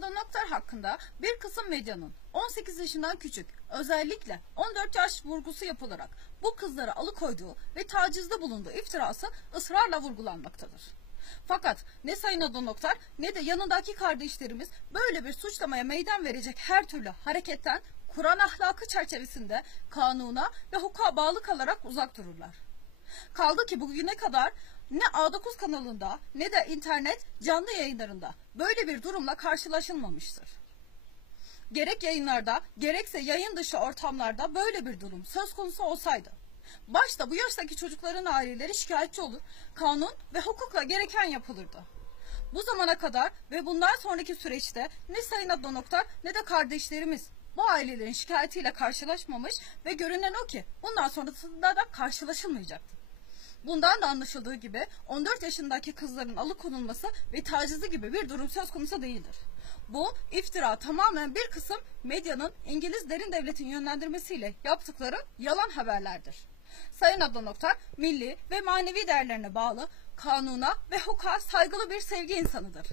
Adnan Oktar hakkında bir kısım medyanın 18 yaşından küçük özellikle 14 yaş vurgusu yapılarak bu kızları alıkoyduğu ve tacizde bulunduğu iftirası ısrarla vurgulanmaktadır. Fakat ne Sayın Adnan Oktar ne de yanındaki kardeşlerimiz böyle bir suçlamaya meydan verecek her türlü hareketten Kur'an ahlakı çerçevesinde kanuna ve hukuka bağlı kalarak uzak dururlar. Kaldı ki bugüne kadar ne A9 kanalında ne de internet canlı yayınlarında böyle bir durumla karşılaşılmamıştır. Gerek yayınlarda gerekse yayın dışı ortamlarda böyle bir durum söz konusu olsaydı başta bu yaştaki çocukların aileleri şikayetçi olur, kanun ve hukukla gereken yapılırdı. Bu zamana kadar ve bundan sonraki süreçte ne Sayın Adnan Oktar ne de kardeşlerimiz bu ailelerin şikayetiyle karşılaşmamış ve görünen o ki bundan sonrasında da karşılaşılmayacaktı. Bundan da anlaşıldığı gibi 14 yaşındaki kızların alıkonulması ve tacizi gibi bir durum söz konusu değildir. Bu iftira tamamen bir kısım medyanın İngiliz derin devletin yönlendirmesiyle yaptıkları yalan haberlerdir. Sayın Adnan Oktar milli ve manevi değerlerine bağlı kanuna ve hukuka saygılı bir sevgi insanıdır.